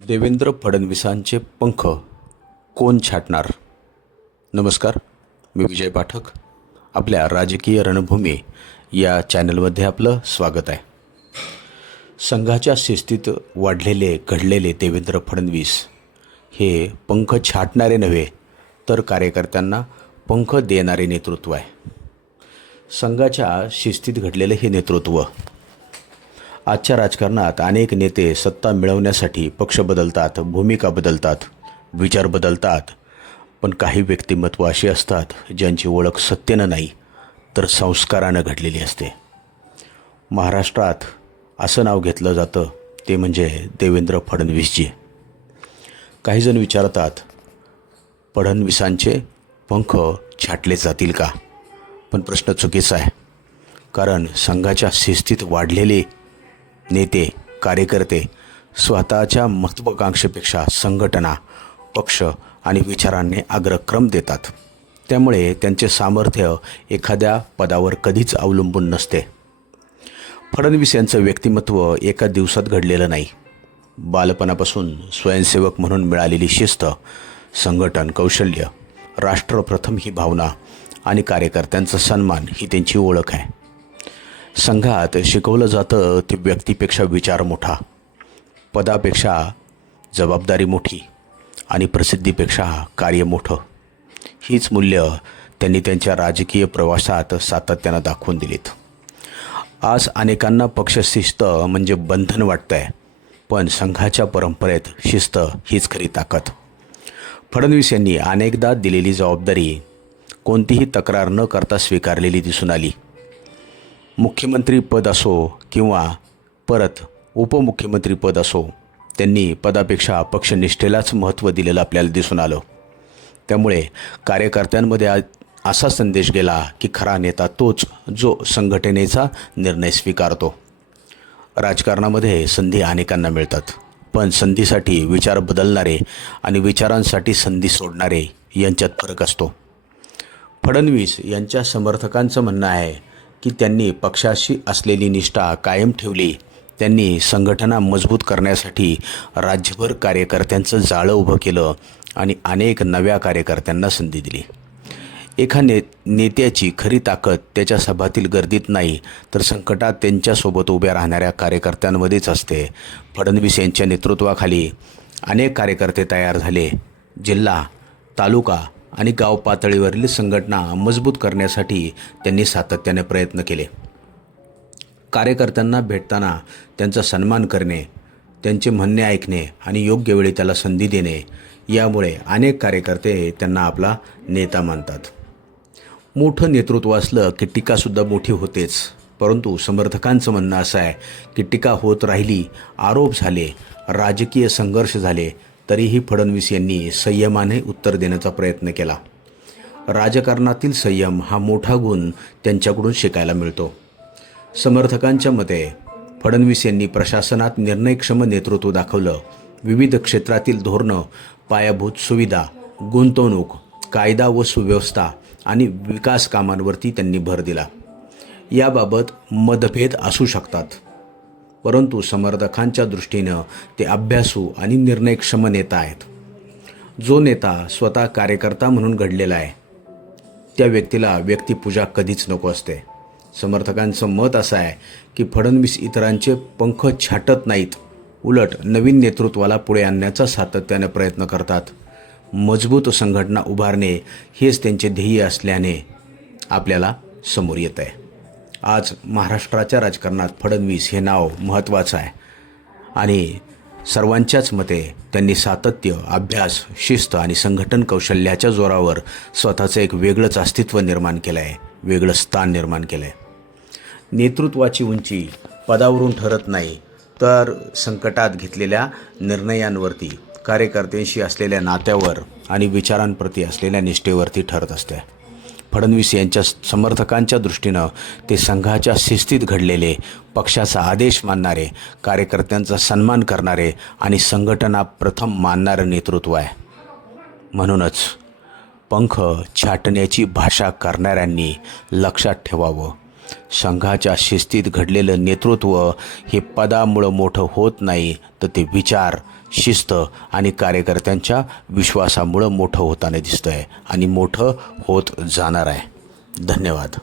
देवेंद्र फडणवीसांचे पंख कोण छाटणार? नमस्कार, मी विजय पाठक. आपल्या राजकीय रणभूमी या चॅनलमध्ये आपलं स्वागत आहे. संघाच्या शिस्तीत वाढलेले घडलेले देवेंद्र फडणवीस हे पंख छाटणारे नव्हे तर कार्यकर्त्यांना पंख देणारे नेतृत्व आहे. संघाच्या शिस्तीत घडलेले हे नेतृत्व. आजच्या राजकारणात अनेक नेते सत्ता मिळवण्यासाठी पक्ष बदलतात, भूमिका बदलतात, विचार बदलतात. पण काही व्यक्तिमत्व अशी असतात ज्यांची ओळख सत्तेनं नाही तर संस्कारानं घडलेली असते. महाराष्ट्रात असं नाव घेतलं जातं ते म्हणजे देवेंद्र फडणवीसजी. काहीजण विचारतात, फडणवीसांचे पंख छाटले जातील का? पण प्रश्न चुकीचा आहे. कारण संघाच्या शिस्तीत वाढलेले नेते, कार्यकर्ते स्वतःच्या महत्त्वाकांक्षेपेक्षा संघटना, पक्ष आणि विचारांनी अग्रक्रम देतात. त्यामुळे त्यांचे सामर्थ्य एखाद्या पदावर कधीच अवलंबून नसते. फडणवीस यांचं व्यक्तिमत्व एका दिवसात घडलेलं नाही. बालपणापासून स्वयंसेवक म्हणून मिळालेली शिस्त, संघटन कौशल्य, राष्ट्रप्रथम ही भावना आणि कार्यकर्त्यांचा सन्मान ही त्यांची ओळख आहे. संघात शिकवलं जातं ते व्यक्तीपेक्षा विचार मोठा, पदापेक्षा जबाबदारी मोठी आणि प्रसिद्धीपेक्षा कार्य मोठं. हीच मूल्य त्यांनी त्यांच्या राजकीय प्रवासात सातत्यानं दाखवून दिलीत. आज अनेकांना पक्षशिस्त म्हणजे बंधन वाटतं आहे, पण संघाच्या परंपरेत शिस्त हीच खरी ताकद. फडणवीस यांनी अनेकदा दिलेली जबाबदारी कोणतीही तक्रार न करता स्वीकारलेली दिसून आली. मुख्यमंत्री पद असो किंवा परत उपमुख्यमंत्री पद असो, त्यांनी पदापेक्षा पक्षनिष्ठेलाच महत्त्व दिलेलं आपल्याला दिसून आलं. त्यामुळे कार्यकर्त्यांमध्ये असा संदेश गेला की खरा नेता तोच जो संघटनेचा निर्णय स्वीकारतो. राजकारणामध्ये संधी अनेकांना मिळतात, पण संधीसाठी विचार बदलणारे आणि विचारांसाठी संधी सोडणारे यांच्यात फरक असतो. फडणवीस यांच्या समर्थकांचं म्हणणं आहे की त्यांनी पक्षाशी असलेली निष्ठा कायम ठेवली. त्यांनी संघटना मजबूत करण्यासाठी राज्यभर कार्यकर्त्यांचं जाळं उभं केलं आणि अनेक नव्या कार्यकर्त्यांना संधी दिली. एका नेत्याची खरी ताकद त्याच्या सभातील गर्दीत नाही तर संकटात त्यांच्यासोबत उभ्या राहणाऱ्या कार्यकर्त्यांमध्येच असते. फडणवीस यांच्या नेतृत्वाखाली अनेक कार्यकर्ते तयार झाले. जिल्हा, तालुका आणि गाव पातळीवरील संघटना मजबूत करण्यासाठी त्यांनी सातत्याने प्रयत्न केले. कार्यकर्त्यांना भेटताना त्यांचा सन्मान करणे, त्यांचे म्हणणे ऐकणे आणि योग्य वेळी त्याला संधी देणे, यामुळे अनेक कार्यकर्ते त्यांना आपला नेता मानतात. मोठं नेतृत्व असलं की टीकासुद्धा मोठी होतेच. परंतु समर्थकांचं म्हणणं असं आहे की टीका होत राहिली, आरोप झाले, राजकीय संघर्ष झाले, तरीही फडणवीस यांनी संयमाने उत्तर देण्याचा प्रयत्न केला. राजकारणातील संयम हा मोठा गुण त्यांच्याकडून शिकायला मिळतो. समर्थकांच्या मते फडणवीस यांनी प्रशासनात निर्णयक्षम नेतृत्व दाखवलं. विविध क्षेत्रातील धोरणं, पायाभूत सुविधा, गुंतवणूक, कायदा व सुव्यवस्था आणि विकास कामांवरती त्यांनी भर दिला. याबाबत मतभेद असू शकतात, परंतु समर्थकांच्या दृष्टीनं ते अभ्यासू आणि निर्णयक्षम नेता आहेत. जो नेता स्वतः कार्यकर्ता म्हणून घडलेला आहे त्या व्यक्तीला व्यक्तिपूजा कधीच नको असते. समर्थकांचं मत असं आहे की फडणवीस इतरांचे पंख छाटत नाहीत, उलट नवीन नेतृत्वाला पुढे आणण्याचा सातत्याने प्रयत्न करतात. मजबूत संघटना उभारणे हेच त्यांचे ध्येय असल्याने आपल्याला समोर येत आहे. आज महाराष्ट्राच्या राजकारणात फडणवीस हे नाव महत्त्वाचं आहे आणि सर्वांच्याच मते त्यांनी सातत्य, अभ्यास, शिस्त आणि संघटन कौशल्याच्या जोरावर स्वतःचं एक वेगळंच अस्तित्व निर्माण केलं आहे, वेगळं स्थान निर्माण केलं आहे. नेतृत्वाची उंची पदावरून ठरत नाही तर संकटात घेतलेल्या निर्णयांवरती, कार्यकर्त्यांशी असलेल्या नात्यावर आणि विचारांप्रती असलेल्या निष्ठेवरती ठरत असते. फडणवीस यांच्या समर्थकांच्या दृष्टीनं ते संघाच्या शिस्तीत घडलेले, पक्षाचा आदेश मानणारे, कार्यकर्त्यांचा सन्मान करणारे आणि संघटना प्रथम मानणारं नेतृत्व आहे. म्हणूनच पंख छाटण्याची भाषा करणाऱ्यांनी लक्षात ठेवावं, संघाच्या शिस्तीत घडलेलं नेतृत्व हे पदामुळं मोठं होत नाही, तर ते विचार, शिस्त आणि कार्यकर्त्यांच्या विश्वासामुळं मोठं होताना दिसतं आहे आणि मोठं होत जाणार आहे. धन्यवाद.